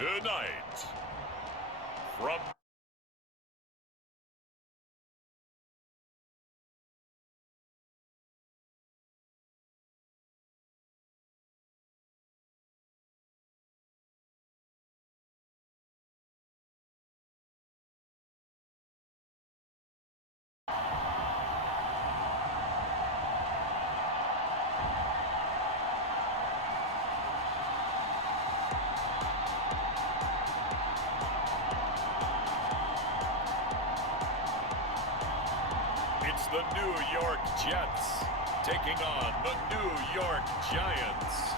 Tonight, from it's the New York Jets taking on the New York Giants.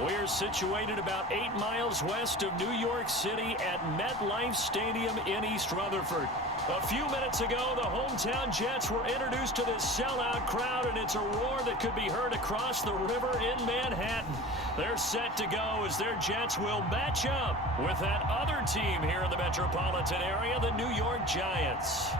We're situated about 8 miles west of New York City at MetLife Stadium in East Rutherford. A few minutes ago, the hometown Jets were introduced to this sellout crowd, and it's a roar that could be heard across the river in Manhattan. They're set to go as their Jets will match up with that other team here in the metropolitan area, the New York Giants.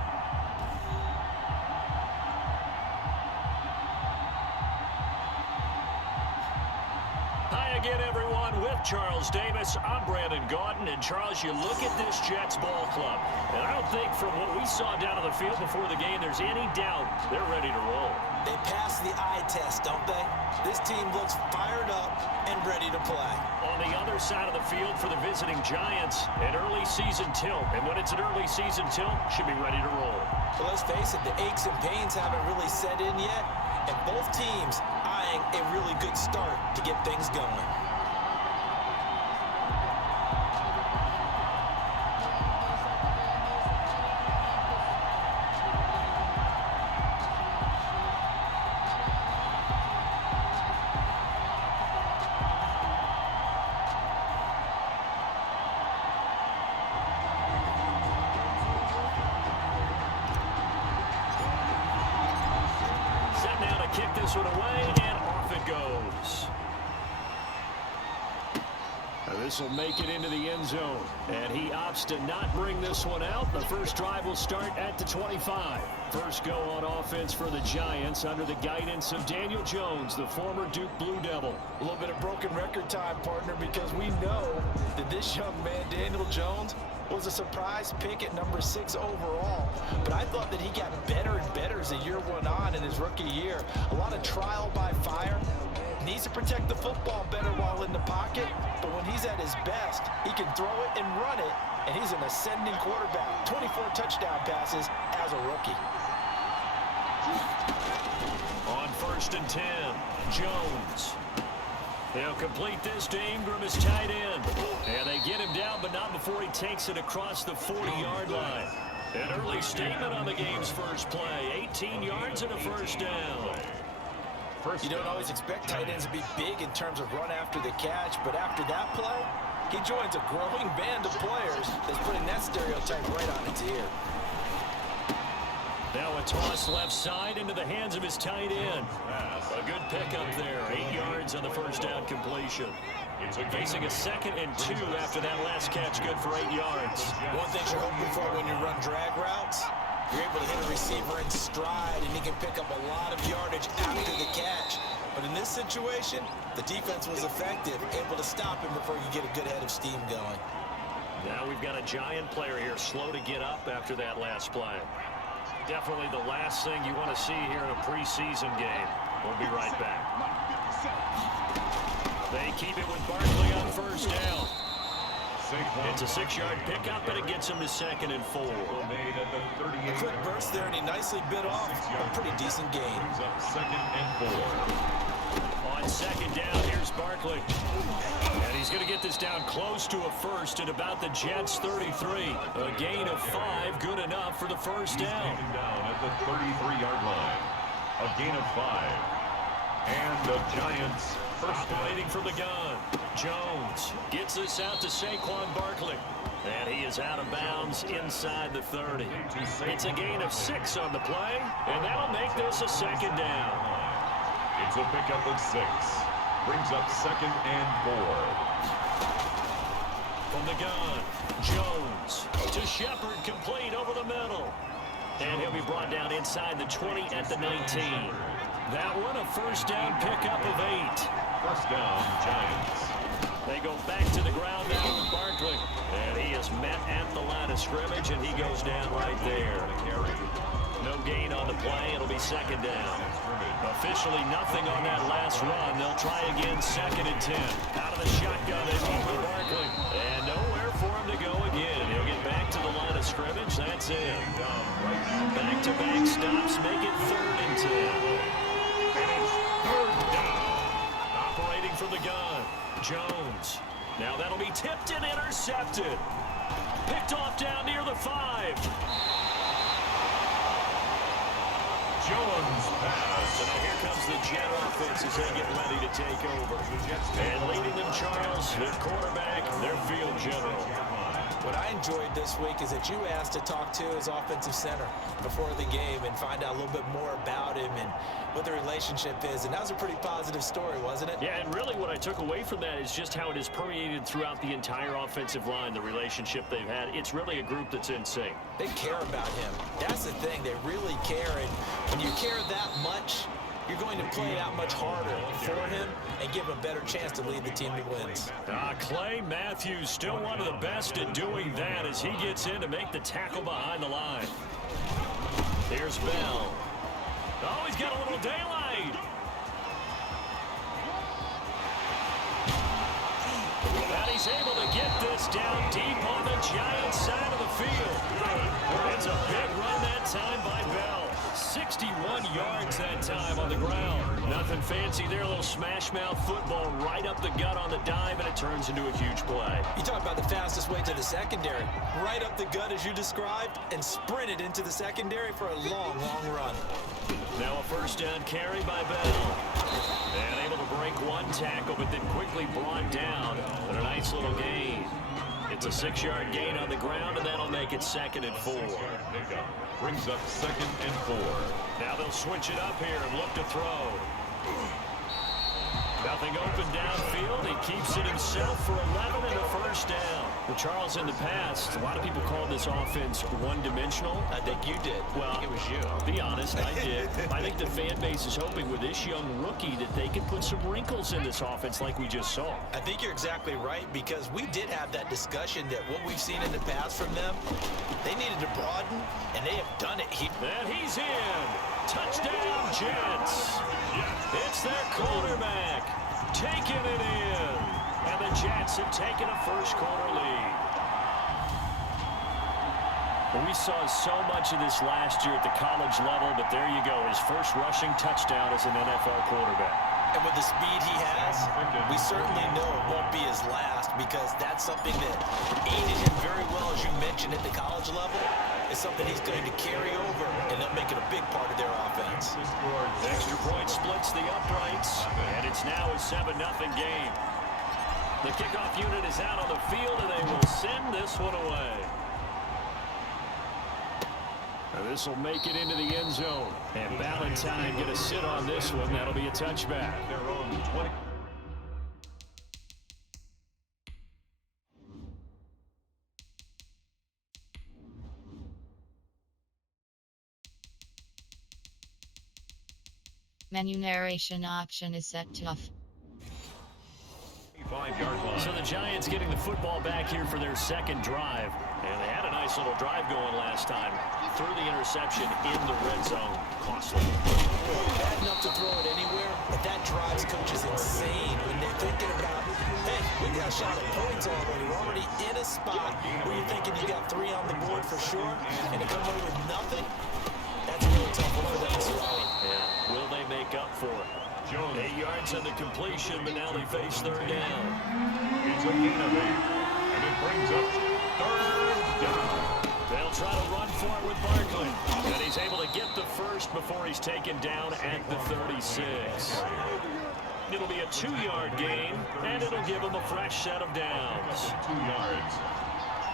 Again, everyone, with Charles Davis, I'm Brandon Gaudin. And, Charles, you look at this Jets ball club, and I don't think from what we saw down on the field before the game there's any doubt they're ready to roll. They passed the eye test, don't they? This team looks fired up and ready to play. On the other side of the field for the visiting Giants, an early season tilt. And when it's an early season tilt, should be ready to roll. Well, let's face it, the aches and pains haven't really set in yet, and both teams eyeing a really good start to get things going. Kick this one away, and off it goes. This will make it into the end zone, and he opts to not bring this one out. The first drive will start at the 25. First go on offense for the Giants under the guidance of Daniel Jones, the former Duke Blue Devil. A little bit of broken record time, partner, because we know that this young man, Daniel Jones, was a surprise pick at number 6 overall. But I thought that he got better and better as the year went on in his rookie year. A lot of trial by fire. Needs to protect the football better while in the pocket. But when he's at his best, he can throw it and run it. And he's an ascending quarterback. 24 touchdown passes as a rookie. On 1st and 10, Jones. They'll complete this to Ingram as tight end. And they get him down, but not before he takes it across the 40-yard line. An early statement on the game's first play. 18 yards and a first down. You don't always expect tight ends to be big in terms of run after the catch, but after that play, he joins a growing band of players that's putting that stereotype right on its ear. Now a toss left side into the hands of his tight end. A good pickup there. 8 yards on the first down completion. Facing a 2nd and 2 after that last catch, good for 8 yards. One thing you're hoping for when you run drag routes, you're able to hit a receiver in stride, and he can pick up a lot of yardage after the catch. But in this situation, the defense was effective, able to stop him before you get a good head of steam going. Now we've got a Giant player here slow to get up after that last play. Definitely the last thing you want to see here in a preseason game. We'll be right back. They keep it with Barkley on first down. It's a 6-yard pickup, and it gets him to 2nd and 4. A quick burst there, and he nicely bit off a pretty decent gain. 2nd and 4. On 2nd down, here's Barkley. And he's going to get this down close to a first at about the Jets' 33. A gain of 5, good enough for the first down. Taken down at the 33-yard line. A gain of 5. And the Giants first operating from the gun. Jones gets this out to Saquon Barkley. And he is out of bounds inside the 30. It's a gain of 6 on the play, and that'll make this a 2nd down. It's a pickup of 6. Brings up 2nd and 4. From the gun, Jones to Shepard, complete over the middle. And he'll be brought down inside the 20 at the 19. That one a first down pickup of 8. First down, Giants. They go back to the ground now with Barkley. And he is met at the line of scrimmage, and he goes down right there. No gain on the play. It'll be second down. Officially nothing on that last run. They'll try again, 2nd and 10. Out of the shotgun, they move with Barkley. And nowhere for him to go again. He'll get back to the line of scrimmage. That's it. Back-to-back stops make it 3rd and 10. And it's 3rd down. Operating from the gun, Jones. Now that'll be tipped and intercepted. Picked off down near the 5. Jones pass. So now here comes the Jet offense as they get ready to take over. And leading them, Charles, their quarterback, their field general. What I enjoyed this week is that you asked to talk to his offensive center before the game and find out a little bit more about him and what the relationship is. And that was a pretty positive story, wasn't it? Yeah, and really what I took away from that is just how it is permeated throughout the entire offensive line, the relationship they've had. It's really a group that's in sync. They care about him. That's the thing. They really care. And when you care that much, you're going to play that much harder for him and give him a better chance to lead the team to wins. Clay Matthews, still one of the best at doing that as he gets in to make the tackle behind the line. Here's Bell. Oh, he's got a little daylight. And he's able to get this down deep on the Giants side of the field. It's a big run that time by Bell. 61 yards that time on the ground. Nothing fancy there, a little smash mouth football right up the gut on the dive, and it turns into a huge play. You talk about the fastest way to the secondary. Right up the gut as you described and sprinted into the secondary for a long, long run. Now a first down carry by Bell. And able to break one tackle, but then quickly brought down. But a nice little gain. It's a 6-yard gain on the ground, and that'll make it 2nd and 4. Brings up 2nd and 4. Now they'll switch it up here and look to throw. Nothing open downfield. He keeps it himself for 11 and a first down. Well, Charles, in the past, a lot of people called this offense one-dimensional. I think you did. Well, it was you. Be honest, I did. I think the fan base is hoping with this young rookie that they can put some wrinkles in this offense like we just saw. I think you're exactly right, because we did have that discussion that what we've seen in the past from them, they needed to broaden, and they have done it here. And he's in. Touchdown, Jets. It's their quarterback taking it in. And the Jets have taken a first-quarter lead. Well, we saw so much of this last year at the college level, but there you go, his first rushing touchdown as an NFL quarterback. And with the speed he has, we certainly know it won't be his last, because that's something that aided him very well, as you mentioned, at the college level. It's something he's going to carry over, and they'll make it a big part of their offense. Extra point splits the uprights, and it's now a 7-0 game. The kickoff unit is out on the field, and they will send this one away. Now this will make it into the end zone. And Valentine going to sit on this one. That'll be a touchback. Their own 20. Menu narration option is set to off. 5-yard line. So the Giants getting the football back here for their second drive. And they had a nice little drive going last time. Threw the interception in the red zone. Costly. Bad enough to throw it anywhere, but that drives coaches insane when they're thinking about, hey, we got a shot at points already. We're already in a spot where you're thinking you got 3 on the board for sure, and to come away with nothing, that's a really tough one for them to swallow. Yeah. Will they make up for it? Jones. 8 yards on the completion, but now they face third down. It's a gain of 8, and it brings up 3rd down. They'll try to run for it with Barkley. And he's able to get the first before he's taken down at the 36. It'll be a 2-yard gain, and it'll give him a fresh set of downs. 2 yards.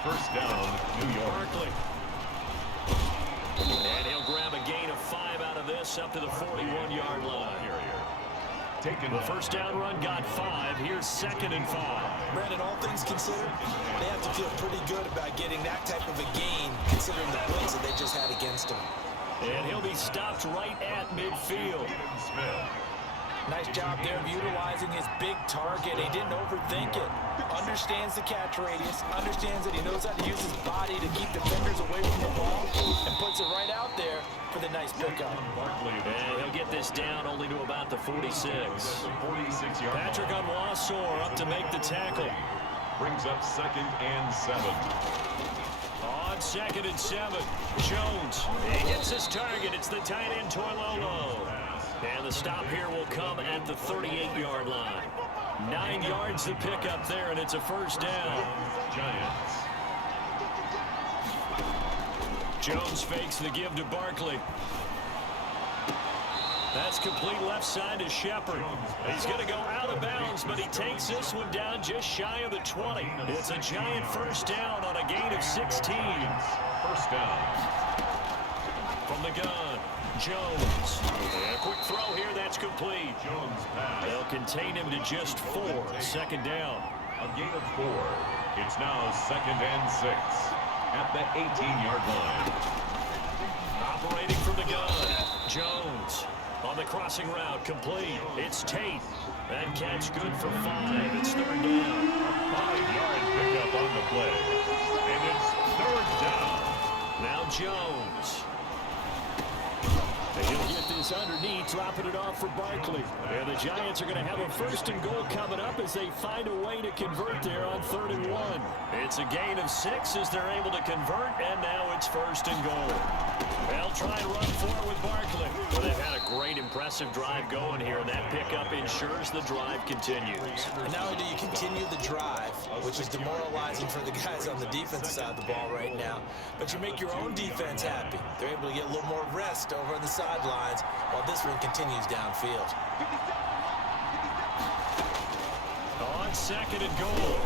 First down, New York. Barkley. And he'll grab a gain of 5 out of this up to the 41-yard line. Taken The first down run got 5. Here's 2nd and 5. Brandon, all things considered, they have to feel pretty good about getting that type of a gain, considering the blitz that they just had against him. And he'll be stopped right at midfield. Smith. Nice job there of utilizing his big target. He didn't overthink it. Understands the catch radius. Understands that he knows how to use his body to keep defenders away from the ball. And puts it right out there for the nice pickup. And he'll get this down only to about the 46. Patrick Onwuasor up to make the tackle. Brings up 2nd and 7. On 2nd and 7, Jones. He hits his target. It's the tight end, Toilolo. And the stop here will come at the 38-yard line. 9 yards to pick up there, and it's a first down. Giants. Jones fakes the give to Barkley. That's complete left side to Shepard. He's going to go out of bounds, but he takes this one down just shy of the 20. It's a Giant first down on a gain of 16. First down. From the gun, Jones. And a quick throw here, that's complete. Jones pass. They'll contain him to just 4. Second down. A gain of 4. It's now 2nd and 6 at the 18-yard line. Operating from the gun, Jones. On the crossing route, complete. It's Tate. That catch good for 5. It's 3rd down. A 5-yard pickup on the play. And it's 3rd down. Now Jones. And he'll get this underneath, dropping it off for Barkley. And the Giants are going to have a 1st and goal coming up as they find a way to convert there on 3rd and 1. It's a gain of 6 as they're able to convert, and now it's 1st and goal. They'll try and run forward with Barkley. Well, they've had a great, impressive drive going here, and that pickup ensures the drive continues. And not only do you continue the drive, which is demoralizing for the guys on the defensive side of the ball right now, but you make your own defense happy. They're able to get a little more rest over on the sidelines while this one continues downfield. On 2nd and goal,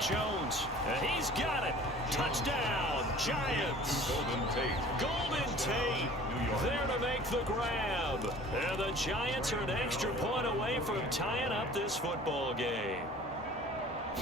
Jones, and he's got it. Touchdown, Giants. Golden Tate. Golden Tate there to make the grab. And the Giants are an extra point away from tying up this football game.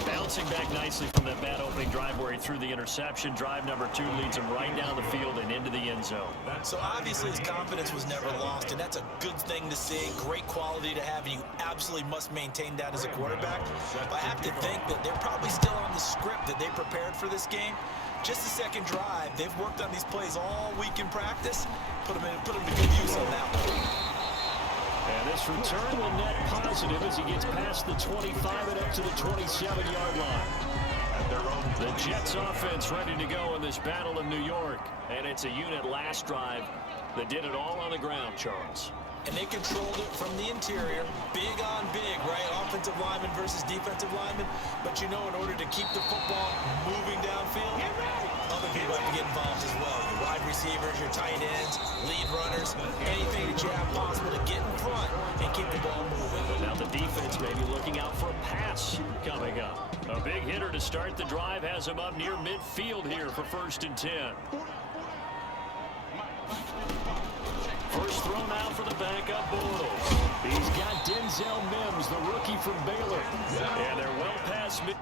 Bouncing back nicely from that bad opening drive where he threw the interception. Drive number 2 leads him right down the field and into the end zone. So obviously his confidence was never lost, and that's a good thing to see. Great quality to have, and you absolutely must maintain that as a quarterback. But I have to think that they're probably still on the script that they prepared for this game. Just the second drive, they've worked on these plays all week in practice. Put them to good use on that one. And this return will net positive as he gets past the 25 and up to the 27-yard line. The Jets offense ready to go in this battle in New York. And it's a unit last drive that did it all on the ground, Charles. And they controlled it from the interior. Big on big, right? Offensive lineman versus defensive lineman. But you know, in order to keep the football moving downfield, other people have to get involved as well. Your wide receivers, your tight ends, lead runners, anything that you have possible to get in front and keep the ball moving. Now the defense may be looking out for a pass coming up. A big hitter to start the drive has him up near midfield here for 1st and 10. First throw now for the backup Bortles. He's got Denzel Mims, the rookie from Baylor. And they're well past mid.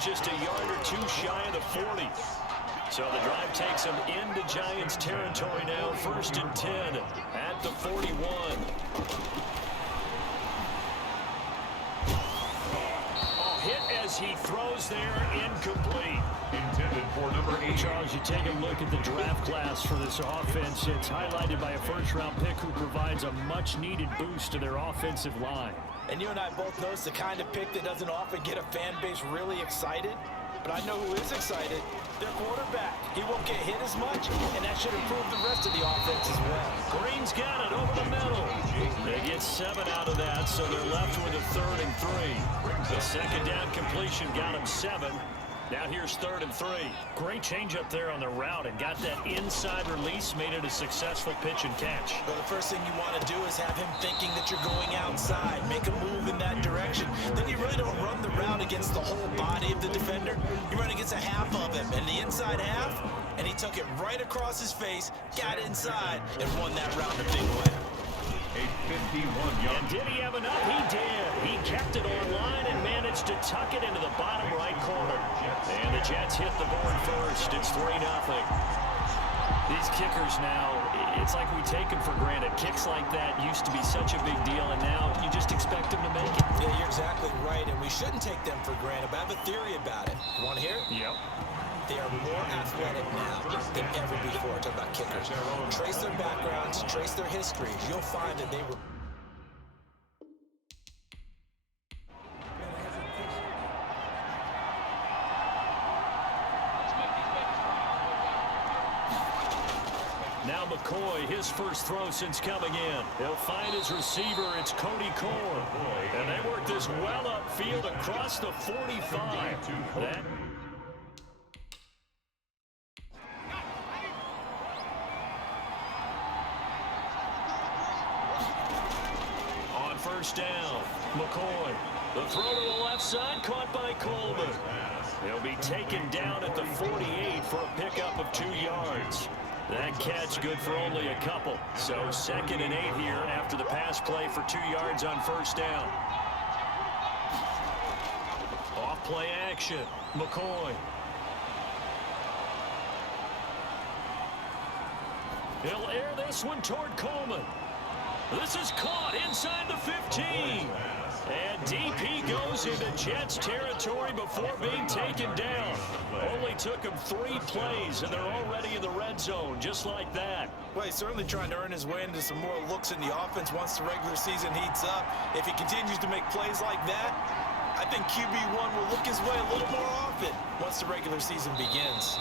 just a yard or two shy of the 40. So the drive takes them into Giants territory now, 1st and 10 at the 41. Hit as he throws there, incomplete. Intended for number 8. Charles, you take a look at the draft class for this offense. It's highlighted by a first-round pick who provides a much-needed boost to their offensive line. And you and I both know it's the kind of pick that doesn't often get a fan base really excited. But I know who is excited. Their quarterback. He won't get hit as much, and that should improve the rest of the offense as well. Green's got it over the middle. They get 7 out of that, so they're left with a 3rd and 3. The second down completion got him 7. Now here's 3rd and 3. Great change up there on the route and got that inside release, made it a successful pitch and catch. Well, the first thing you want to do is have him thinking that you're going outside, make a move in that direction. Then you really don't run the route against the whole body of the defender. You run against a half of him, and the inside half, and he took it right across his face, got inside, and won that route a big way. A 51-yard. And did he have enough? He did. He kept it online and managed to tuck it into the bottom right corner. And the Jets hit the board first. It's 3-0. These kickers now, it's like we take them for granted. Kicks like that used to be such a big deal, and now you just expect them to make it. Yeah, you're exactly right, and we shouldn't take them for granted, but I have a theory about it. You want to hear it? Yep. They are more athletic now than ever before. Talk about kickers. Trace their backgrounds, trace their histories. You'll find that they were... Now McCoy, his first throw since coming in. He'll find his receiver. It's Cody Core. And they work this well upfield across the 45. That... First down, McCoy. The throw to the left side, caught by Coleman. He'll be taken down at the 48 for a pickup of 2 yards. That catch good for only a couple. So 2nd and 8 here after the pass play for 2 yards on first down. Off play action, McCoy. He'll air this one toward Coleman. This is caught inside the 15. And DP goes into Jets territory before being taken down. Only took him 3 plays, and they're already in the red zone, just like that. Well, he's certainly trying to earn his way into some more looks in the offense once the regular season heats up. If he continues to make plays like that, I think QB1 will look his way a little more often once the regular season begins.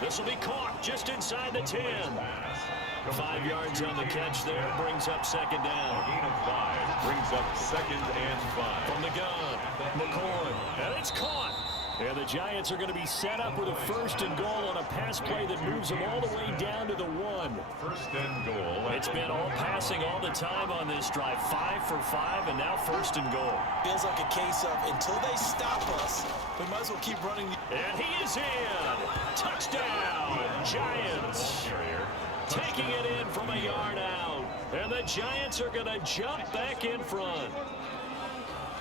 This will be caught just inside the 10. 5 yards on the catch there, brings up 2nd down. A gain of 5 brings up 2nd and 5. From the gun, McCoy, and it's caught. And the Giants are going to be set up with a 1st and goal on a pass play that moves them all the way down to the 1. 1st and goal. It's been all passing all the time on this drive. 5 for 5, and now 1st and goal. Feels like a case of until they stop us, we might as well keep running. And he is in. Touchdown, Giants. Taking it in from a yard out. And the Giants are going to jump back in front.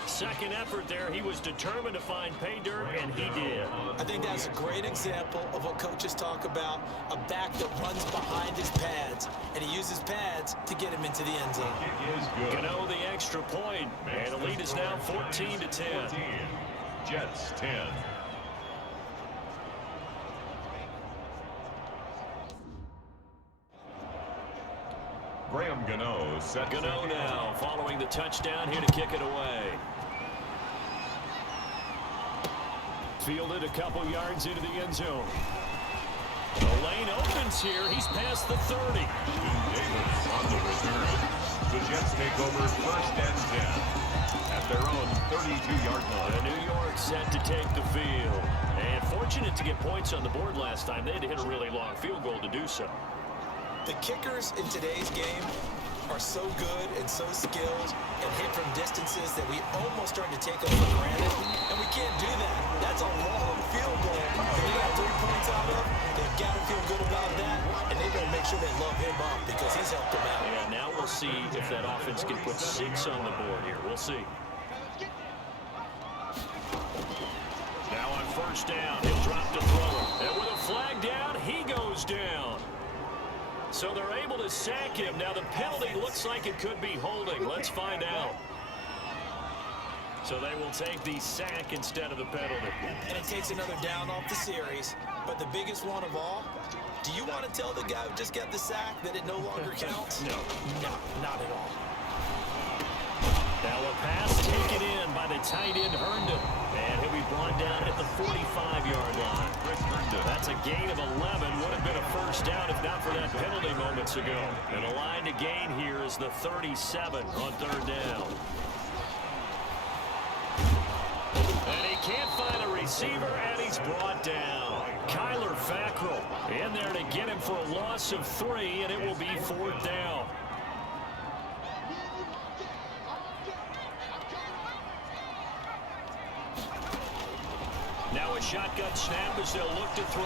Second effort there, he was determined to find pay dirt, and he did. I think that's a great example of what coaches talk about, a back that runs behind his pads, and he uses pads to get him into the end zone. It is good. Gano the extra point, and the lead is now 14-10. Jets 10. Graham Gano set. Gano now following the touchdown here to kick it away. Fielded a couple yards into the end zone. The lane opens here. He's past the 30. Davis on the return. The Jets take over 1st and 10 at their own 32-yard line. The New York set to take the field. And fortunate to get points on the board last time. They had to hit a really long field goal to do so. The kickers in today's game are so good and so skilled and hit from distances that we almost start to take them for granted, and we can't do that. That's a long field goal that they got 3 points out of. They've got to feel good about that, and they've got to make sure they love him up because he's helped them out. Yeah, now we'll see if that offense can put 6 on the board here. We'll see. Now on first down. He'll drop to throw. And with a flag down, he goes down. So they're able to sack him. Now the penalty looks like it could be holding. Let's find out. So they will take the sack instead of the penalty. And it takes another down off the series. But the biggest one of all, do you want to tell the guy who just got the sack that it no longer counts? No. No, not at all. Now a pass taken in by the tight end Herndon. And he'll be brought down at the 45-yard line. That's a gain of 11. Would have been a first down if not for that penalty moments ago. And a line to gain here is the 37 on third down. And he can't find a receiver, and he's brought down. Kyler Fackrell in there to get him for a loss of 3, and it will be fourth down. Now a shotgun snap as they'll look to throw.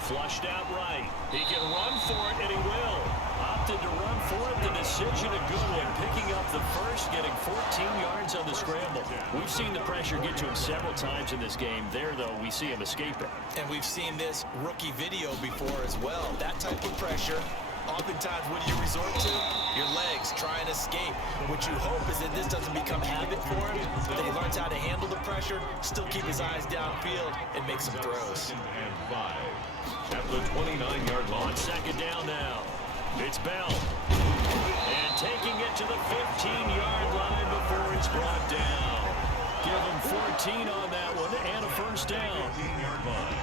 Flushed out right. He can run for it, and he will. Opted to run for it. The decision a good one. Picking up the first, getting 14 yards on the scramble. We've seen the pressure get to him several times in this game. There, though, we see him escape it. And we've seen this rookie video before as well. That type of pressure, oftentimes what do you resort to? Your legs try and escape. What you hope is that this doesn't become habit for him, that he learns how to handle the pressure, still keep his eyes downfield, and make some throws. And 5 at the 29-yard line. On second down now. It's Bell. And taking it to the 15-yard line before he's brought down. Give him 14 on that one and a first down. 15-yard line.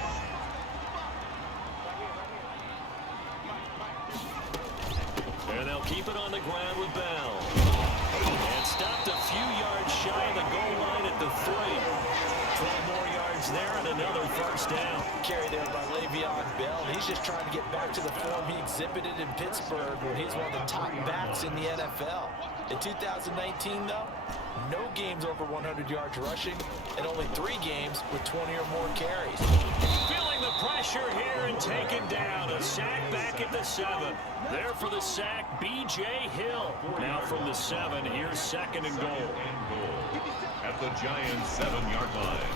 And they'll keep it on the ground with Bell. And stopped a few yards shy of the goal line at the 3. 12 more yards there and another first down. Carry there by Le'Veon Bell. He's just trying to get back to the form he exhibited in Pittsburgh when he's one of the top backs in the NFL. In 2019, though, no games over 100 yards rushing and only 3 games with 20 or more carries. Feeling the pressure here and taken down. A sack back at the 7. There for the sack, B.J. Hill. Now from the 7, here's second and goal. At the Giants' 7-yard line.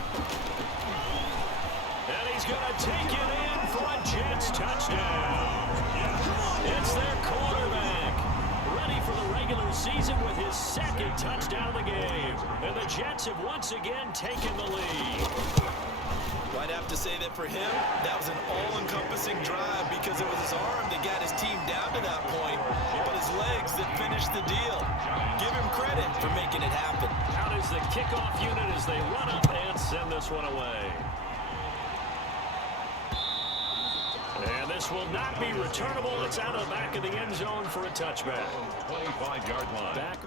And he's going to take it in for a Jets touchdown. It's their quarterback. Ready for the regular season with his second touchdown of the game. And the Jets have once again taken the lead. Well, I'd have to say that for him, that was an all-encompassing drive because it was his arm that got his team down to that point, but his legs that finished the deal. Give him credit for making it happen. Out is the kickoff unit as they run up and send this one away. And this will not be returnable. It's out of the back of the end zone for a touchback. 25-yard line. Back.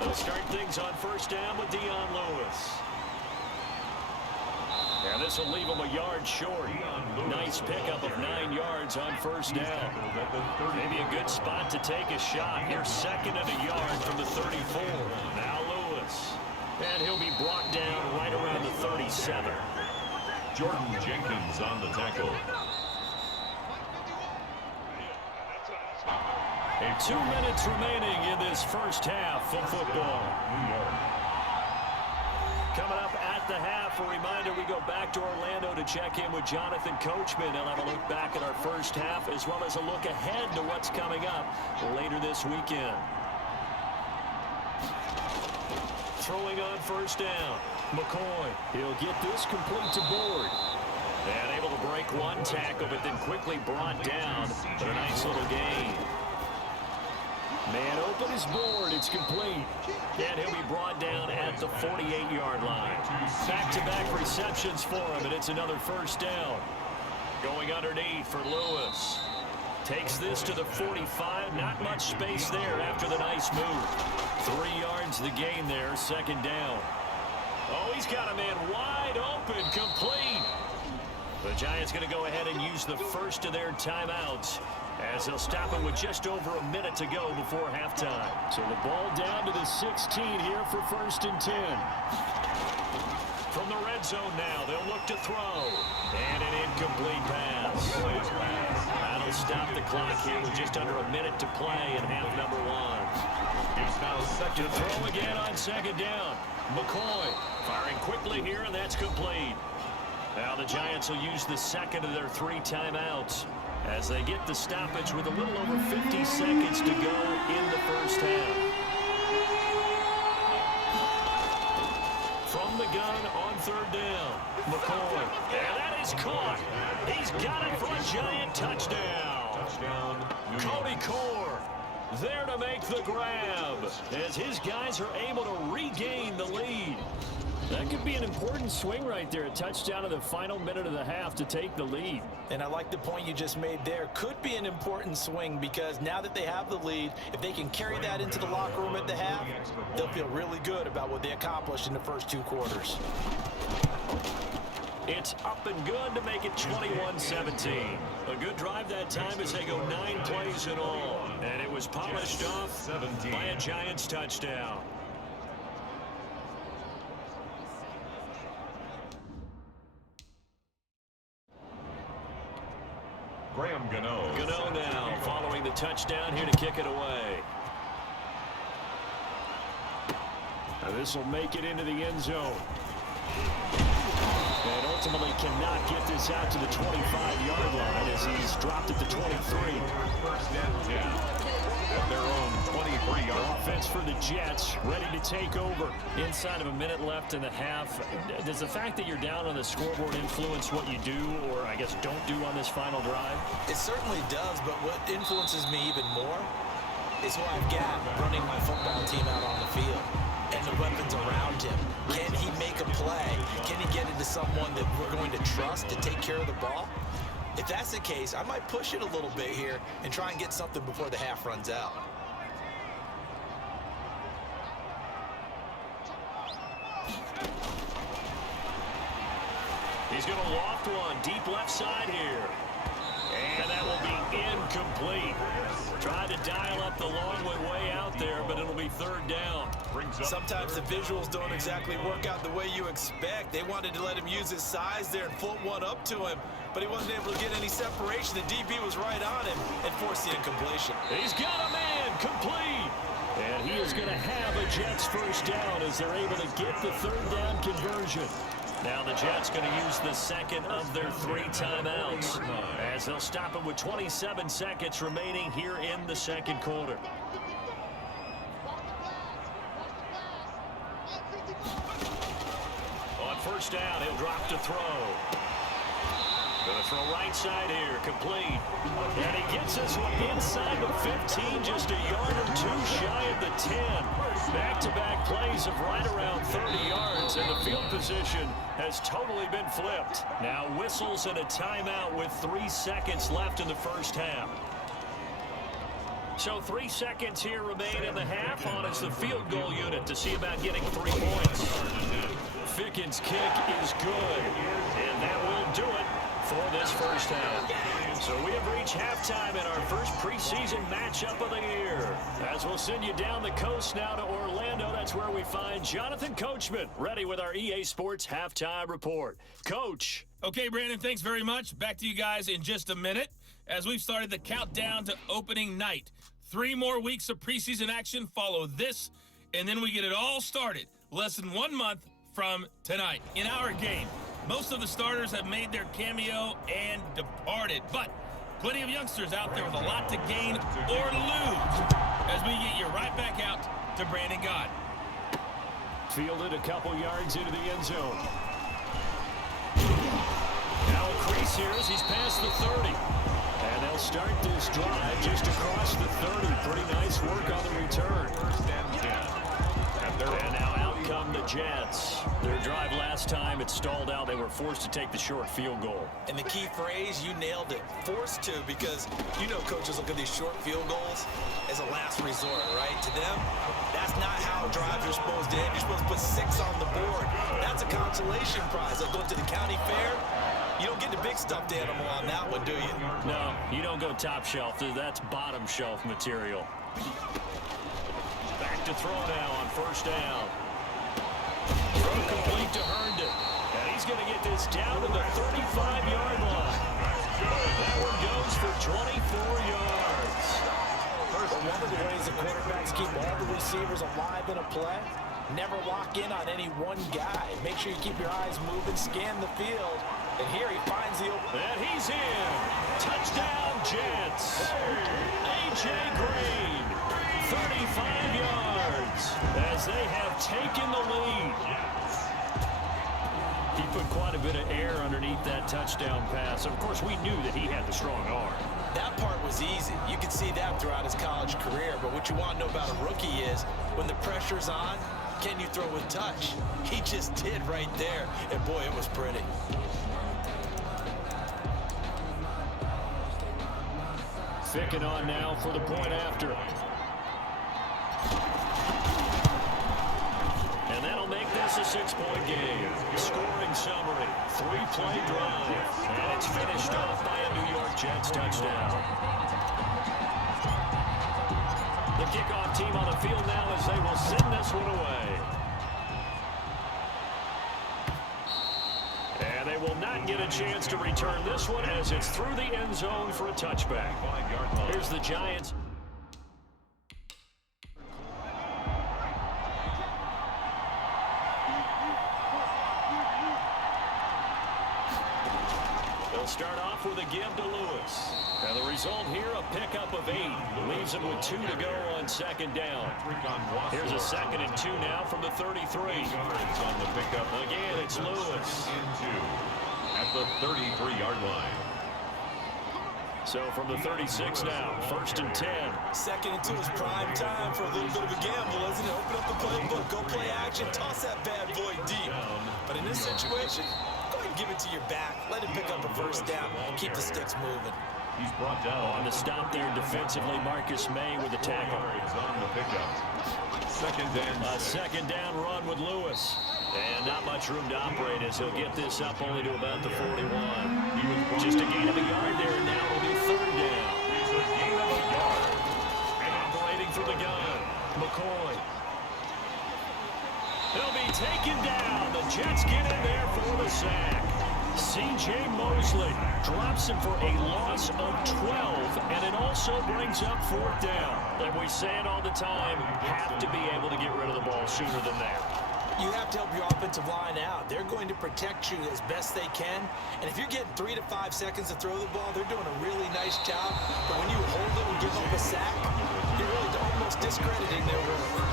They'll start things on first down with Dion Lewis. And this will leave him a yard short. Nice pickup of 9 yards on first down. Maybe a good spot to take a shot. Here, second and a yard from the 34. Now Lewis. And he'll be brought down right around the 37. Jordan Jenkins on the tackle. 2 minutes remaining in this first half of football. Coming up at the half, a reminder, we go back to Orlando to check in with Jonathan Coachman. He'll have a look back at our first half as well as a look ahead to what's coming up later this weekend. Throwing on first down. McCoy, he'll get this complete to Board. And able to break one tackle, but then quickly brought down. But a nice little gain. Man open is Board. It's complete. And he'll be brought down at the 48-yard line. Back-to-back receptions for him, and it's another first down. Going underneath for Lewis. Takes this to the 45. Not much space there after the nice move. 3 yards the gain there, second down. Oh, he's got a man wide open, complete. The Giants going to go ahead and use the first of their timeouts as they'll stop him with just over a minute to go before halftime. So the ball down to the 16 here for first and 10. From the red zone now, they'll look to throw. And an incomplete pass. That'll stop the clock here with just under a minute to play in half number one. Here's now second. To throw again on second down. McCoy firing quickly here, and that's complete. Now the Giants will use the second of their 3 timeouts as they get the stoppage with a little over 50 seconds to go in the first half. From the gun on third down, McCoy. And that is caught. He's got it for a Giant touchdown. Cody Core there to make the grab as his guys are able to regain the lead. That could be an important swing right there. A touchdown in the final minute of the half to take the lead. And I like the point you just made there. Could be an important swing because now that they have the lead, if they can carry that into the locker room at the half, they'll feel really good about what they accomplished in the first 2 quarters. It's up and good to make it 21-17. A good drive that time as they go 9 plays in all. And it was polished off by a Giants touchdown. Gano now following the touchdown here to kick it away. Now this will make it into the end zone. And ultimately cannot get this out to the 25-yard line as he's dropped at the 23. First and 10 at their own 23-yard. Offense for the Jets, ready to take over. Inside of a minute left in the half. Does the fact that you're down on the scoreboard influence what you do, or I guess don't do on this final drive? It certainly does, but what influences me even more is who I've got running my football team out on the field and the weapons around him. Can he make a play? Can he get into someone that we're going to trust to take care of the ball? If that's the case, I might push it a little bit here and try and get something before the half runs out. He's going to loft one deep left side here. And that will be incomplete. Tried to dial up the long way out there, but it'll be third down. Sometimes the visuals don't exactly work out the way you expect. They wanted to let him use his size there and float one up to him, but he wasn't able to get any separation. The DB was right on him and forced the incompletion. He's got a man complete. And he is going to have a Jets first down as they're able to get the third down conversion. Now the Jets going to use the second of their 3 timeouts as they'll stop it with 27 seconds remaining here in the second quarter. On first down, he'll drop to throw. Going to throw right side here, complete. And he gets this one inside the 15, just a yard or 2 shy of the 10. Back-to-back plays of right around 30 yards, and the field position has totally been flipped. Now whistles and a timeout with 3 seconds left in the first half. So 3 seconds here remain in the half on as the field goal unit to see about getting 3 points. Ficken's kick is good, and that will do it for this first half. So we have reached halftime in our first preseason matchup of the year. As we'll send you down the coast now to Orlando, that's where we find Jonathan Coachman, ready with our EA Sports Halftime Report. Coach. Okay, Brandon, thanks very much. Back to you guys in just a minute as we've started the countdown to opening night. 3 more weeks of preseason action follow this, and then we get it all started less than 1 month from tonight. In our game, most of the starters have made their cameo and departed, but plenty of youngsters out there with a lot to gain or lose as we get you right back out to Brandon God. Fielded a couple yards into the end zone. Now a crease here as he's past the 30. And they'll start this drive just across the 30. Pretty nice work on the return. And now out come the Jets. Their drive last time, it stalled out. They were forced to take the short field goal. And the key phrase, you nailed it, forced to, because you know coaches look at these short field goals as a last resort, right? To them, that's not how drives are supposed to end. You're supposed to put 6 on the board. That's a consolation prize. Like going to the county fair, you don't get the big stuffed animal on that one, do you? No, you don't go top shelf. That's bottom shelf material. Back to throw now on first down. Throw complete to Herndon. And he's going to get this down to the 35-yard line. That one goes for 24 yards. One of the ways the quarterbacks keep all the receivers alive in a play, never lock in on any one guy. Make sure you keep your eyes moving, scan the field. And here he finds the open. And he's in. Touchdown, Jets. A.J. Green, 35 yards as they have taken the lead. He put quite a bit of air underneath that touchdown pass. Of course, we knew that he had the strong arm. That part was easy. You could see that throughout his college career. But what you want to know about a rookie is when the pressure's on, can you throw with touch? He just did right there. And boy, it was pretty. Ficken on now for the point after. And that'll make this a 6-point game. Scoring summary, 3-play drive. And it's finished off by a New York Jets touchdown. The kickoff team on the field now as they will send this one away. And they will not get a chance to return this one as it's through the end zone for a touchback. Here's the Giants. They'll start off with a give to Lewis. And the result here, a pickup of 8. Leaves him with 2 to go on second down. Here's a 2nd and 2 now from the 33. On the pickup. Again, it's Lewis. At the 33-yard line. So from the 36 now, 1st and 10. 2nd and 2 is prime time for a little bit of a gamble, isn't it? Open up the playbook, go play action, toss that bad boy deep. But in this situation, go ahead and give it to your back. Let him pick up a first down. Keep the sticks moving. He's brought down On the stop there defensively, Marcus May with the tackle. on the pickup. 2nd and A 2nd down run with Lewis. And not much room to operate as he'll get this up only to about the 41. Just a gain of a yard there, and now it'll be 3rd down. It's a gain of a yard. And operating from the gun, McCoy. He'll be taken down. The Jets get in there for the sack. C.J. Mosley drops him for a loss of 12, and it also brings up 4th down. And we say it all the time, have to be able to get rid of the ball sooner than that. You have to help your offensive line out. They're going to protect you as best they can. And if you're getting 3 to 5 seconds to throw the ball, they're doing a really nice job. But when you hold it and give up a sack, you're really almost discrediting their work.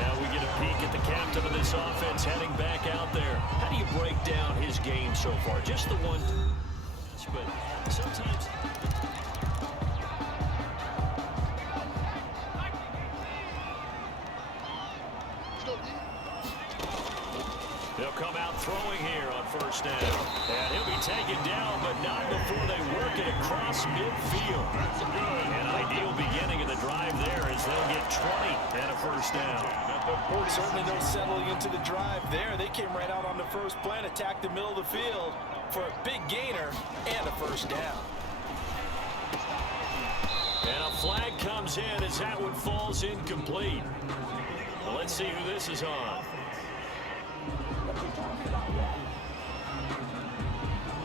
Now we get a peek at the captain of this offense heading back out there. How do you break down his game so far? Just the one, but sometimes... They'll come out throwing here on 1st down. And he'll be taken down, but not before they work it across midfield. That's good. An ideal beginning of the drive there as they'll get 20 and a 1st down. Certainly no settling into the drive there. They came right out on the first play and attacked the middle of the field for a big gainer and a 1st down. And a flag comes in as that one falls incomplete. Well, let's see who this is on.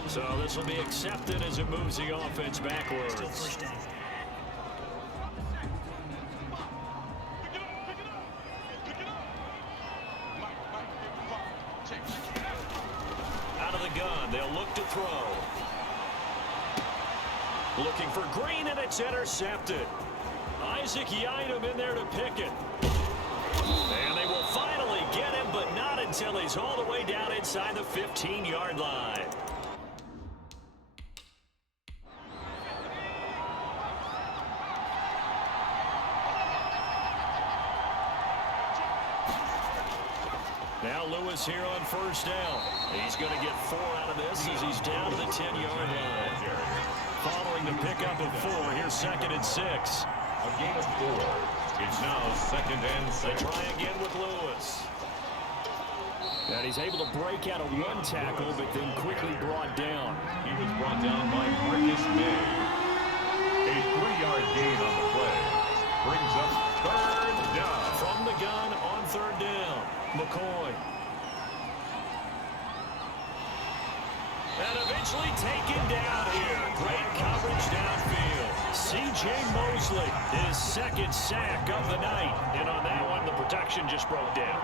So this will be accepted as it moves the offense backwards. Out of the gun, they'll look to throw. Looking for Green, and it's intercepted. Isaac Yiadom in there to pick it. And they will finally get him, but not until he's all the way down inside the 15-yard line. Now Lewis here on 1st down. He's going to get 4 out of this as he's down to the 10-yard line. Following the pickup of 4, here's 2nd and 6. A gain of 4. It's now 2nd and 6. They try again with Lewis. And he's able to break out of 1 tackle, but then quickly brought down. He was brought down by Marcus May. A 3-yard gain on the play. Brings up 3rd down. From the gun on 3rd down, McCoy. Mosley, his second sack of the night. And on that one, the protection just broke down.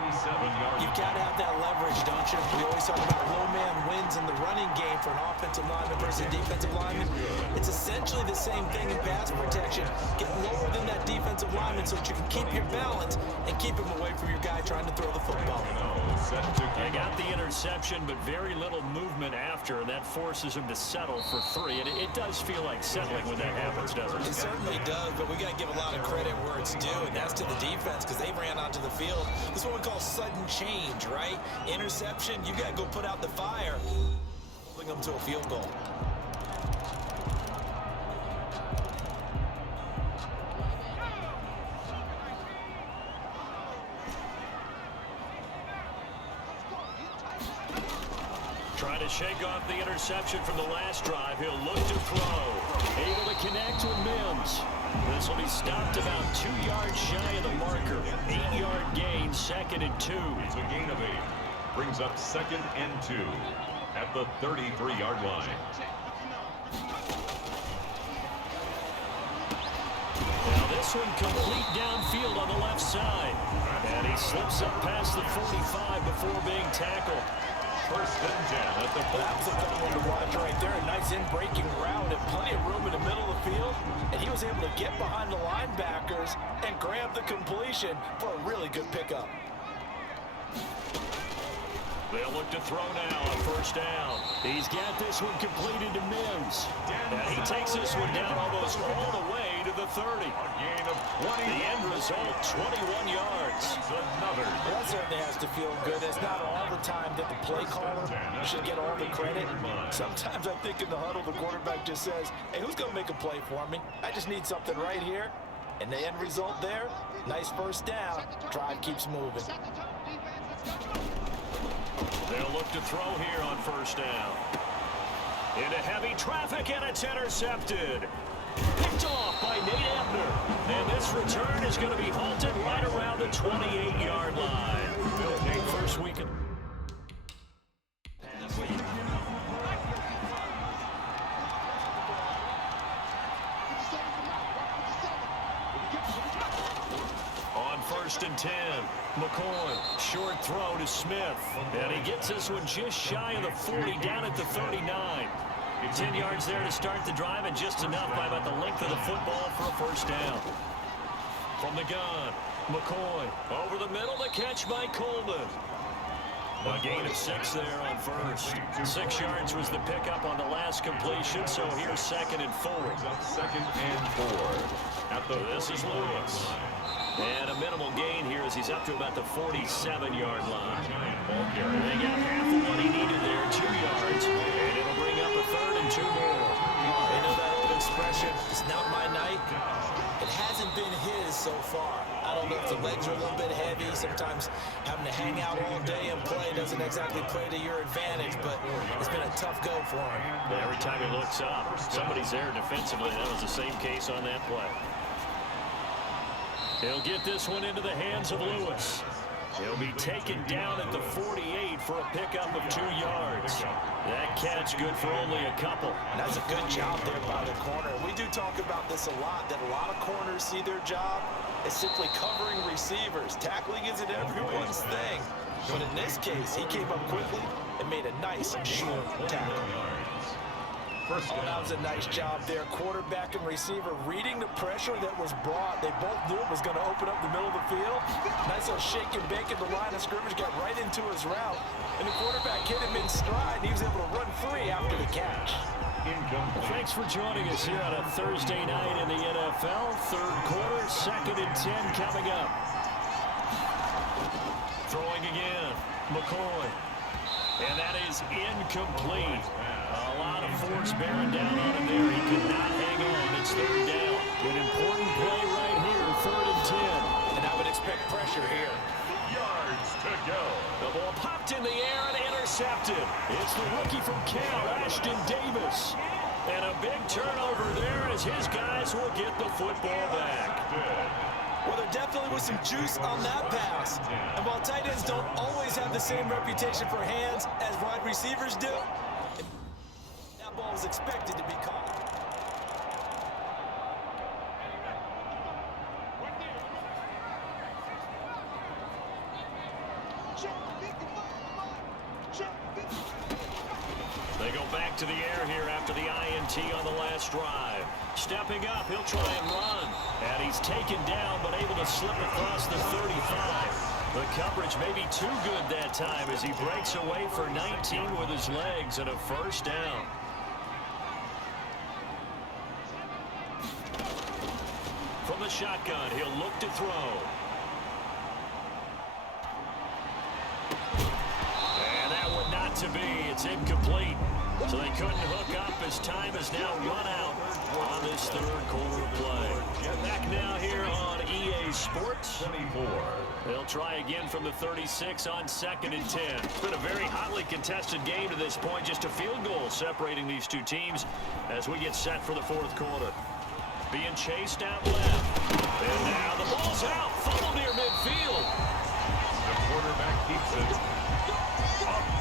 You've got to have that leverage, don't you? We always talk about low man wins in the running game for an offensive lineman versus a defensive lineman. It's essentially the same thing in pass protection. Get lower than that defensive lineman so that you can keep your balance and keep him away from your guy trying to throw the football. They got the interception, but very little movement after, and that forces him to settle for 3. And it does feel like settling when that happens, doesn't it? It certainly does, but we got to give a lot of credit where it's due, and that's to the defense because they ran onto the field. This is what we call sudden change, right? Interception, you got to go put out the fire. Bring them to a field goal. Trying to shake off the interception from the last drive. He'll look to throw. Able to connect with Mims. This will be stopped about 2 yards shy of the marker. 8-yard gain, 2nd and 2. It's a gain of 8. Brings up 2nd and 2 at the 33-yard line. Now this one complete downfield on the left side. And he slips up past the 45 before being tackled. 1st and 10 at the That was a fun one to watch right there. A nice in-breaking route and plenty of room in the middle of the field. And he was able to get behind the linebackers and grab the completion for a really good pickup. They'll look to throw now on 1st down. He's got this one completed to Mims. And he takes this one down almost all the way to the 30. gain of 20. The end result, 21 yards. Another. That certainly has to feel good. It's not all the time that the play caller should get all the credit. Sometimes I think in the huddle, the quarterback just says, hey, who's going to make a play for me? I just need something right here. And the end result there, nice 1st down. Drive keeps moving. They'll look to throw here on 1st down. Into heavy traffic, and it's intercepted. Picked off by Nate Ebner. And this return is going to be halted right around the 28-yard line. First week. On 1st and 10, McCoy, short throw to Smith. And he gets this one just shy of the 40, down at the 39. 10 yards there to start the drive, and just enough by about the length of the football for a 1st down. From the gun, McCoy over the middle, the catch by Coleman. A gain of 6 there on 1st. 6 yards was the pickup on the last completion, so here's 2nd and 4. 2nd and 4 at the This is Lewis. And a minimal gain here as he's up to about the 47-yard line. They got half of what he needed there, 2 yards, and it'll bring up a 3rd and 2 more. You know that old expression, it's not my night. It hasn't been his so far. I don't know if the legs are a little bit heavy. Sometimes having to hang out all day and play doesn't exactly play to your advantage, but it's been a tough go for him. Every time he looks up, somebody's there defensively. That was the same case on that play. He'll get this one into the hands of Lewis. He'll be taken down at the 48 for a pickup of 2 yards. That catch good for only a couple. And that's a good job there by the corner. We do talk about this a lot, that a lot of corners see their job as simply covering receivers. Tackling isn't everyone's thing. But in this case, he came up quickly and made a nice, short tackle. That was a nice job there. Quarterback and receiver reading the pressure that was brought. They both knew it was going to open up the middle of the field. Nice little shake and bake at the line of scrimmage, got right into his route. And the quarterback hit him in stride, and he was able to run free after the catch. Thanks for joining us here on a Thursday night in the NFL. 3rd quarter, 2nd and 10 coming up. Throwing again, McCoy. And that is incomplete. A lot of force bearing down on him there. He could not hang on. It's 3rd down. An important play right here, 3rd and 10. And I would expect pressure here. yards to go. The ball popped in the air and intercepted. It's the rookie from Cal, Ashton Davis. And a big turnover there as his guys will get the football back. Well, there definitely was some juice on that pass. And while tight ends don't always have the same reputation for hands as wide receivers do, that ball was expected to be caught. They go back to the air here after the INT on the last drive. Stepping up, he'll try and run. And he's taken down, but able to slip across the 35. The coverage may be too good that time as he breaks away for 19 with his legs and a first down. From the shotgun, he'll look to throw. And that one not to be. It's incomplete. So they couldn't hook up as time has now run out on this third quarter of play. Back now here on EA Sports. 24. They'll try again from the 36 on 2nd and 10. It's been a very hotly contested game to this point. Just a field goal separating these two teams as we get set for the fourth quarter. Being chased out left. And now the ball's out. Fumble near midfield. The quarterback keeps it.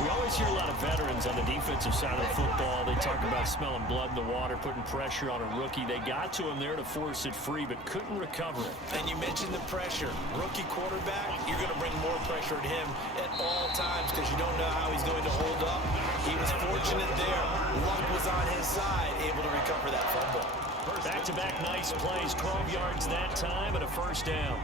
We always hear a lot of veterans on the defensive side of the football. They talk about smelling blood in the water, putting pressure on a rookie. They got to him there to force it free, but couldn't recover it. And you mentioned the pressure. Rookie quarterback, you're going to bring more pressure at him at all times because you don't know how he's going to hold up. He was fortunate there. Luck was on his side, able to recover that fumble. Back-to-back nice plays, 12 yards that time and a first down.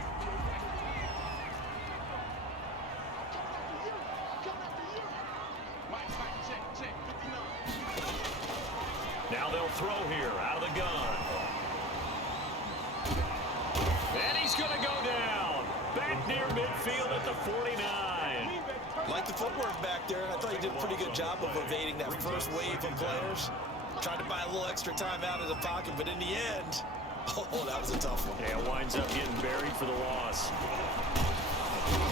Now they'll throw here out of the gun. And he's going to go down. Back near midfield at the 49. Like the footwork back there, I thought he did a pretty good job of evading that first wave of players. Tried to buy a little extra time out of the pocket, but in the end, oh, that was a tough one. Yeah, winds up getting buried for the loss.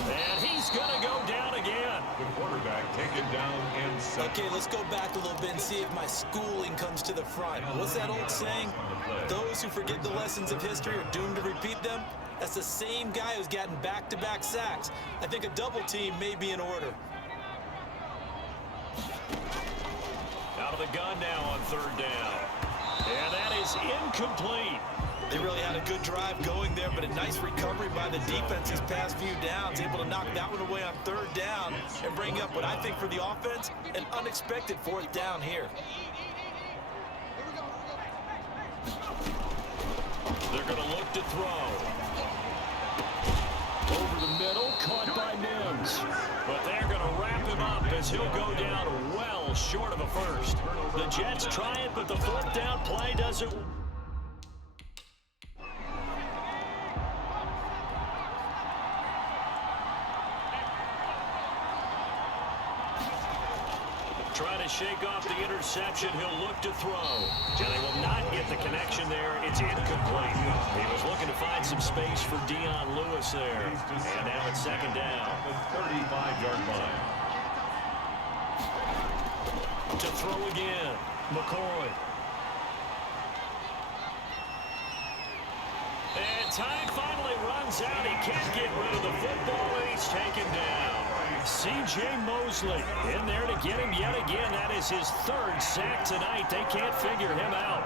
And he's going to go down again. The quarterback taken down and set. Okay, let's go back a little bit and see if my schooling comes to the front. What's that old saying? Those who forget the lessons of history are doomed to repeat them. That's the same guy who's gotten back-to-back sacks. I think a double team may be in order. Out of the gun now on third down. And that is incomplete. They really had a good drive going there, but a nice recovery by the defense these past few downs, able to knock that one away on third down and bring up what I think for the offense, an unexpected fourth down here. They're going to look to throw. Over the middle, caught by Mims. But they're going to wrap him up as he'll go down well short of a first. The Jets try it, but the fourth down play doesn't. Trying to shake off the interception. He'll look to throw. And they will not get the connection there. It's incomplete. He was looking to find some space for Dion Lewis there. And now it's second down. The 35-yard line. To throw again. McCoy. And time finally runs out. He can't get rid of the football, and he's taken down. C.J. Mosley in there to get him yet again. That is his third sack tonight. They can't figure him out.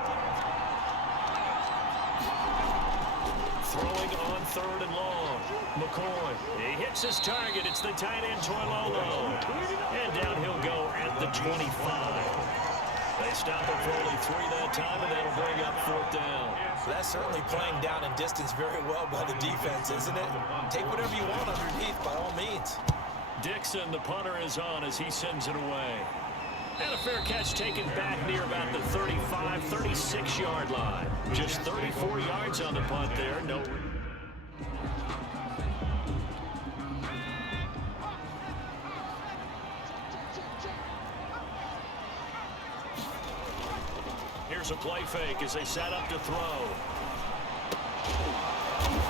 Throwing on third and long. McCoy. He hits his target. It's the tight end, Toilolo. And down he'll go at the 25. They stop him for only 3 that time, and that'll bring up fourth down. That's certainly playing down in distance very well by the defense, isn't it? Take whatever you want underneath by all means. Dixon, the punter, is on as he sends it away. And a fair catch taken back near about the 35, 36-yard line. Just 34 yards on the punt there. No. Here's a play fake as they set up to throw.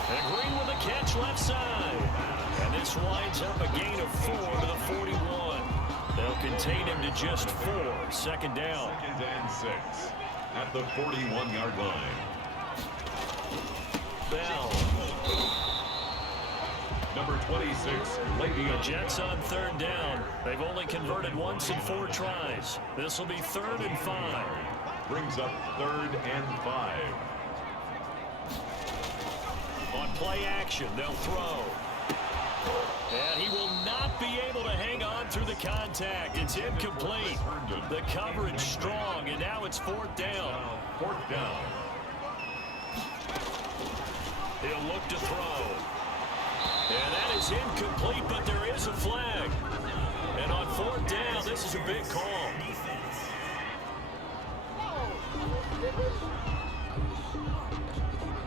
And Green with a catch left side. And this winds up a gain of 4 to the 41. They'll contain him to just 4. Second down. Second and 6 at the 41-yard line. Bell. Number 26, The Jets on third down. They've only converted once in 4 tries. This will be 3rd and 5. Brings up 3rd and 5. On play action, they'll throw. And he will not be able to hang on through the contact. It's incomplete. The coverage strong, and now it's 4th down. 4th down. He'll look to throw. And that is incomplete, but there is a flag. And on 4th down, this is a big call.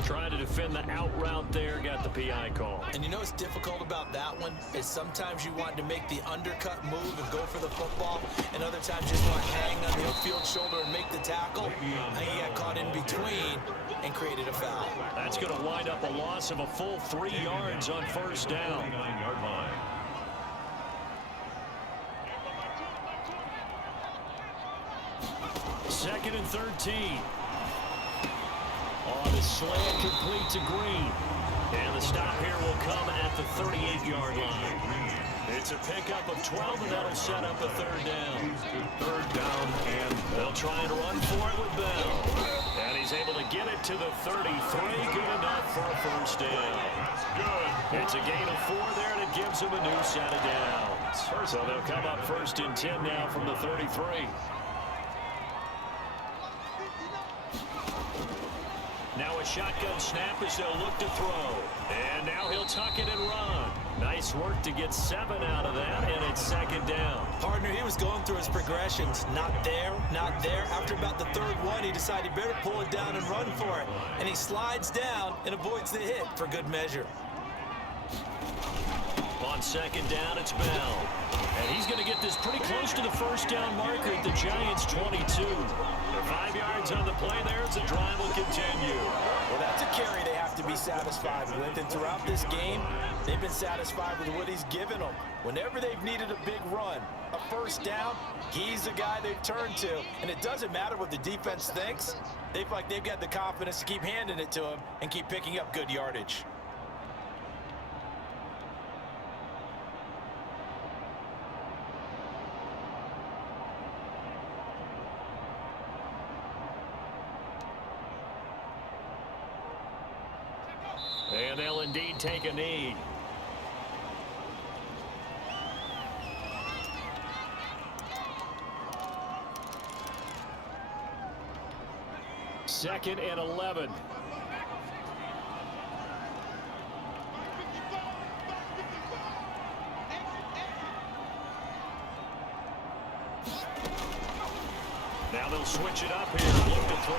Trying to defend the out route there, got the PI call. And you know what's difficult about that one is sometimes you want to make the undercut move and go for the football, and other times you just want to hang on the upfield shoulder and make the tackle. I think he got caught in between and created a foul. That's going to wind up a loss of a full 3 yards on 1st down. 29-yard line. Second and 13. On the slant, complete to Green. And the stop here will come at the 38-yard line. It's a pickup of 12, and that'll set up a 3rd down. 3rd down, and They'll try and run for it with Bell. And he's able to get it to the 33. Good enough for a 1st down. good. It's a gain of 4 there, and it gives them a new set of downs. So they'll come up 1st and 10 now from the 33. Now a shotgun snap as they'll look to throw. And now he'll tuck it and run. Nice work to get 7 out of that, and it's 2nd down. Partner, he was going through his progressions. Not there, not there. After about the 3rd one, he decided he better pull it down and run for it. And he slides down and avoids the hit for good measure. On 2nd down, it's Bell. And he's going to get this pretty close to the 1st down marker at the Giants' 22. They're 5 yards on the play there as the drive will continue. Well, that's a carry they have to be satisfied with. And throughout this game, they've been satisfied with what he's given them. Whenever they've needed a big run, a 1st down, he's the guy they've turned to. And it doesn't matter what the defense thinks. They've got the confidence to keep handing it to him and keep picking up good yardage. And they'll indeed take a knee. Second and 11. Now they'll switch it up here. Look to throw.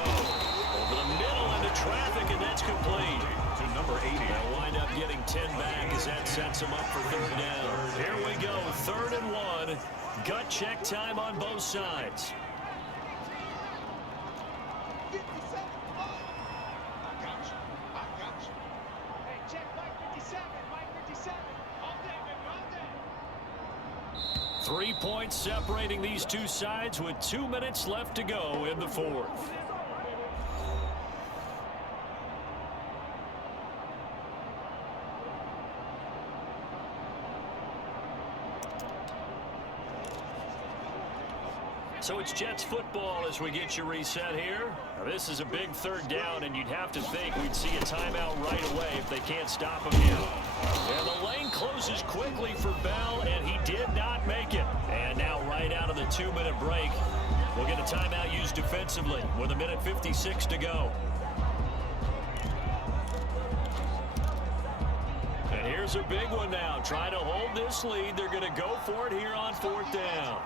Over the middle into traffic, and that's complete. To number 80. They'll wind up getting 10 back as that sets them up for 3rd down. Here we go, 3rd and 1. Gut check time on both sides. Three points separating these two sides with 2 minutes left to go in the 4th. So it's Jets football as we get you reset here. Now this is a big 3rd down, and you'd have to think we'd see a timeout right away if they can't stop him here. And the lane closes quickly for Bell, and he did not make it. And now right out of the 2-minute break, we'll get a timeout used defensively with 1:56 to go. And here's a big one now. Trying to hold this lead. They're going to go for it here on 4th down.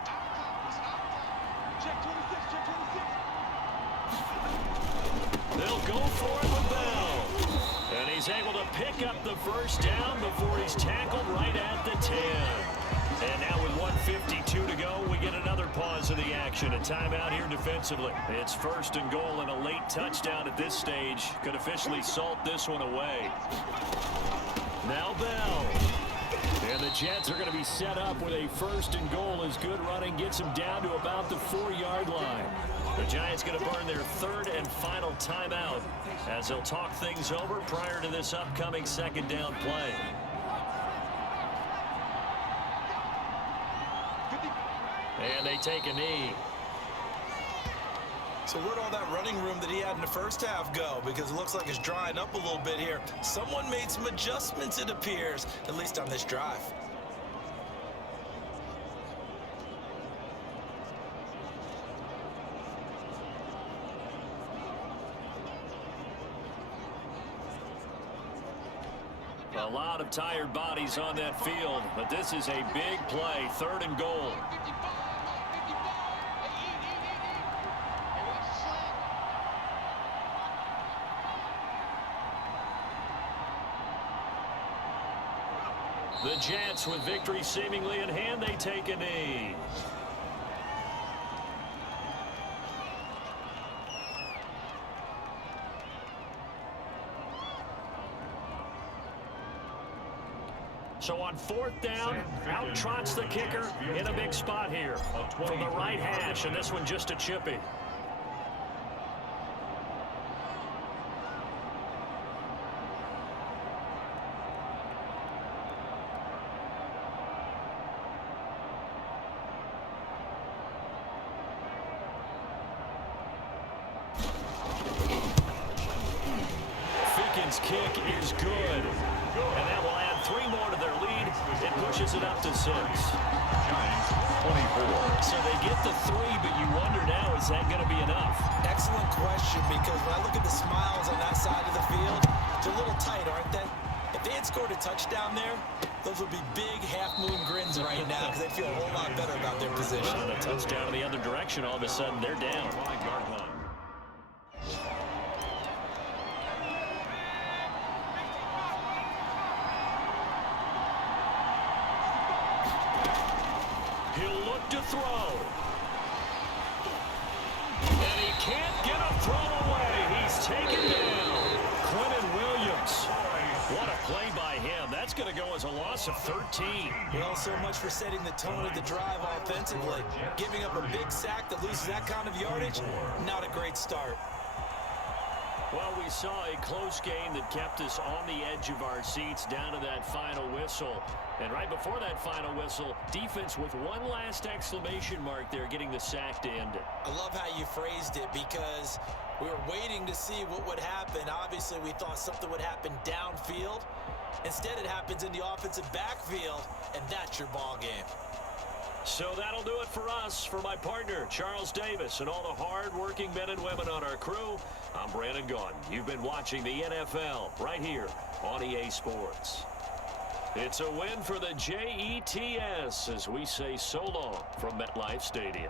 They'll go for it with Bell. And he's able to pick up the 1st down before he's tackled right at the 10. And now with 1:52 to go, we get another pause of the action. A timeout here defensively. It's 1st and goal, and a late touchdown at this stage could officially salt this one away. Now Bell. And the Jets are going to be set up with a 1st and goal as good running gets them down to about the 4-yard line. The Giants going to burn their 3rd and final timeout as they'll talk things over prior to this upcoming 2nd down play. And they take a knee. So where'd all that running room that he had in the first half go? Because it looks like it's drying up a little bit here. Someone made some adjustments, it appears, at least on this drive. A lot of tired bodies on that field, but this is a big play, 3rd and goal. The Jets, with victory seemingly in hand, they take a knee. So on 4th down, out trots the kicker in a big spot here from the right hash, and this one just a chippy. Kick is good, and that will add 3 more to their lead. It pushes it up to 6. Giants 24. So they get the 3, but you wonder now, is that going to be enough? Excellent question, because when I look at the smiles on that side of the field, they're a little tight, aren't they? If they had scored a touchdown there, those would be big half-moon grins right now, because they feel a whole lot better about their position. And a touchdown in the other direction, all of a sudden they're down. 5-yard line. He'll look to throw. And he can't get a throw away. He's taken down. Quentin Williams. What a play by him. That's going to go as a loss of 13. Well, so much for setting the tone of the drive offensively. Giving up a big sack that loses that kind of yardage, not a great start. Well, we saw a close game that kept us on the edge of our seats down to that final whistle. And right before that final whistle, defense with one last exclamation mark there, getting the sack to end it. I love how you phrased it, because we were waiting to see what would happen. Obviously, we thought something would happen downfield. Instead, it happens in the offensive backfield, and that's your ball game. So that'll do it for us. For my partner, Charles Davis, and all the hard-working men and women on our crew, I'm Brandon Gaudin. You've been watching the NFL right here on EA Sports. It's a win for the Jets as we say so long from MetLife Stadium.